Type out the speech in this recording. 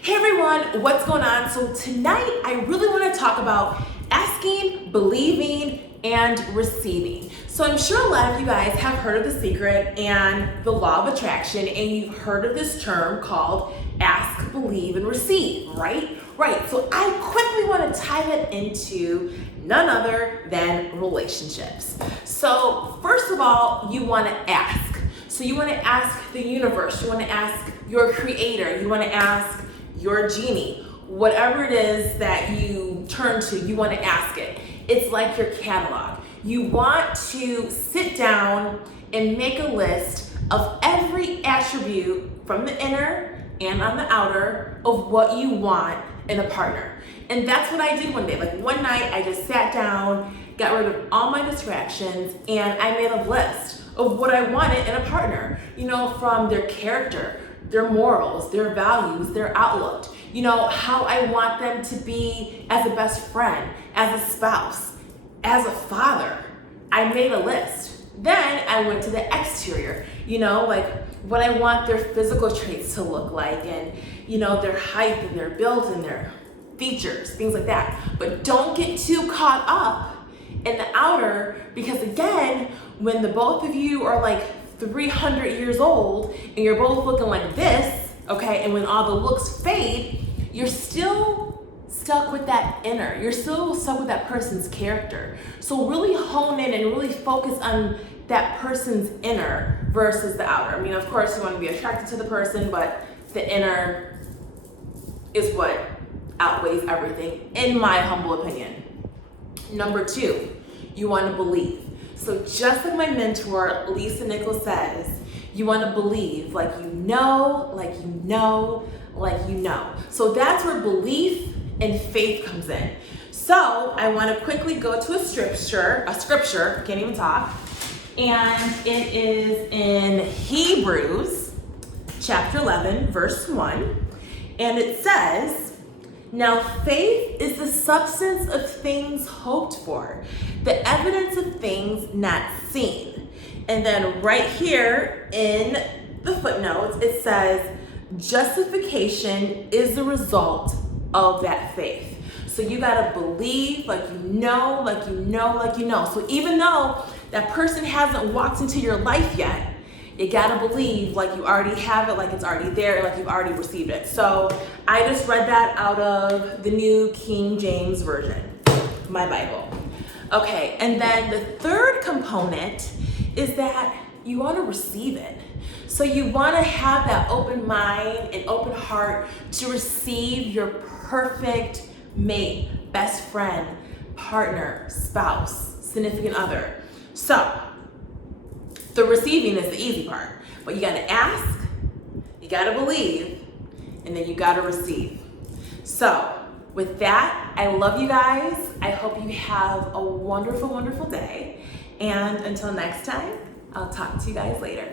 Hey everyone, what's going on? So tonight I really want to talk about asking, believing, and receiving. So I'm sure a lot of you guys have heard of The Secret and the law of attraction, and you've heard of this term called ask, believe, and receive, right? Right, so I quickly want to tie that into none other than relationships. So first of all, you want to ask. So you want to ask the universe, you want to ask your creator, you want to ask your genie, whatever it is that you turn to, you want to ask it. It's like your catalog. You want to sit down and make a list of every attribute from the inner and on the outer of what you want in a partner. And that's what I did one day. Like one night I just sat down, got rid of all my distractions, and I made a list of what I wanted in a partner. You know, from their character, their morals, their values, their outlook, you know, how I want them to be as a best friend, as a spouse, as a father. I made a list. Then I went to the exterior, you know, like what I want their physical traits to look like, and, you know, their height and their build and their features, things like that. But don't get too caught up in the outer, because again, when the both of you are like 300 years old and you're both looking like this, okay, and when all the looks fade, you're still stuck with that inner. You're still stuck with that person's character. So really hone in and really focus on that person's inner versus the outer. I mean, of course, you want to be attracted to the person, but the inner is what outweighs everything, in my humble opinion. Number 2, you want to believe. So just like my mentor, Lisa Nichols, says, you want to believe like you know, like you know, like you know. So that's where belief and faith comes in. So I want to quickly go to a scripture, can't even talk, and it is in Hebrews chapter 11, verse 1, and it says, "Now faith is the substance of things hoped for, the evidence of things not seen." And then right here in the footnotes, it says, "Justification is the result of that faith." So you gotta believe like you know, like you know, like you know. So even though that person hasn't walked into your life yet, you gotta believe like you already have it, like it's already there, like you've already received it. So I just read that out of the New King James Version, my Bible. Okay, and then the third component is that you wanna receive it. So you wanna have that open mind and open heart to receive your perfect mate, best friend, partner, spouse, significant other. So the receiving is the easy part, but you gotta ask, you gotta believe, and then you gotta receive. So with that, I love you guys. I hope you have a wonderful, wonderful day. And until next time, I'll talk to you guys later.